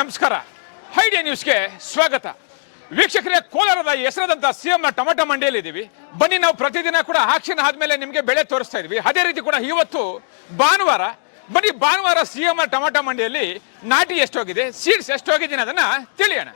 ನಮಸ್ಕಾರ. ಐಡಿಯಾ ನ್ಯೂಸ್ಗೆ ಸ್ವಾಗತ. ವೀಕ್ಷಕರೇ, ಕೋಲಾರದ ಹೆಸರಾದಂಥ ಸಿಎಂ ಟೊಮೆಟೊ ಮಂಡಿಯಲ್ಲಿ ಇದ್ದೀವಿ. ಬನ್ನಿ, ನಾವು ಪ್ರತಿದಿನ ಕೂಡ ಆಕ್ಷನ್ ಆದ್ಮೇಲೆ ನಿಮಗೆ ಬೆಳೆ ತೋರಿಸ್ತಾ ಇದ್ವಿ. ಅದೇ ರೀತಿ ಕೂಡ ಇವತ್ತು ಭಾನುವಾರ. ಬನ್ನಿ, ಭಾನುವಾರ ಸಿಎಂ ಟೊಮೆಟೊ ಮಂಡಿಯಲ್ಲಿ ನಾಟಿ ಎಷ್ಟೋಗಿದೆ, ಸೀಡ್ಸ್ ಎಷ್ಟೋಗಿದೆ ಅದನ್ನ ತಿಳಿಯೋಣ.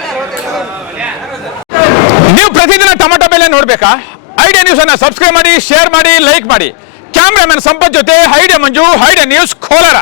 565 ನೀವು ಪ್ರತಿದಿನ ಟೊಮೆಟೊ ಬೆಲೆ ನೋಡ್ಬೇಕಾ? ಐಡಿಯಾ ನ್ಯೂಸ್ ಅನ್ನ ಸಬ್ಸ್ಕ್ರೈಬ್ ಮಾಡಿ, ಶೇರ್ ಮಾಡಿ, ಲೈಕ್ ಮಾಡಿ. ಕ್ಯಾಮ್ರಾಮನ್ ಸಂಪತ್ ಜೊತೆ ಐಡಿಯಾ ಮಂಜು, ಐಡಿಯಾ ನ್ಯೂಸ್ ಕೋಲಾರ.